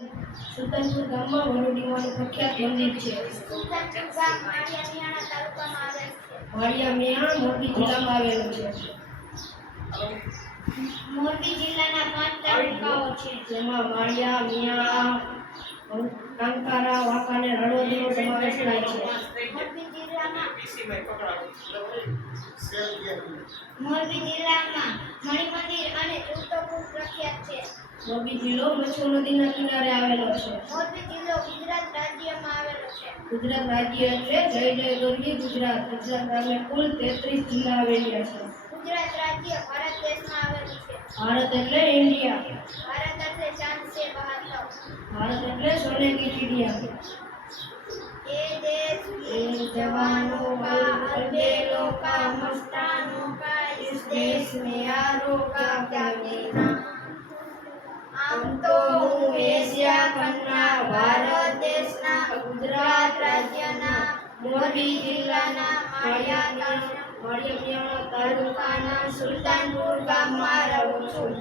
સુલતાનપુર ગામમાં વરુડીમાનું પ્રખ્યાત મંદિર છે. સુલતાનપુર ગામ માળિયા તાલુકામાં આવેલ છે. માળિયા મોરબી જિલ્લામાં આવેલું છે. મોરબી જિલ્લાના 5 તાલુકાઓ છે, જેમાં માળિયા, મિયા, કાંકારા, વાંકા અને રણોદનો સમાવેશ થાય છે. મોરબી જિલ્લામાં મણિમંદિર અને ચૂતોપુર પ્રખ્યાત છે. મોરબી જિલ્લો મચ્છુ નદીના કિનારે આવેલો છે. મોરબી જિલ્લો ગુજરાત રાજ્યમાં આવેલો છે. ગુજરાત રાજ્ય એટલે જય જય ગરવી ગુજરાત. ગુજરાત નામે કુલ 33 જિલ્લા આવેલા છે. ગુજરાત રાજ્ય ભારત દેશમાં આવેલું છે. ભારત એટલે ઇન્ડિયા. ભારત એટલે ચાંદ સે બહાર. भारत એટલે सोने की चिड़िया. ये देश ये जवानों का, अलबेलों का, मस्तानों का, इस देश में यारों का क्या कहना. आम तो હું એશિયા ખંડના ભારત દેશના ગુજરાત રાજ્યના મોરબી જિલ્લાના માળિયા તાલુકાના સુલતાનપુર ગામમાં રહું છું.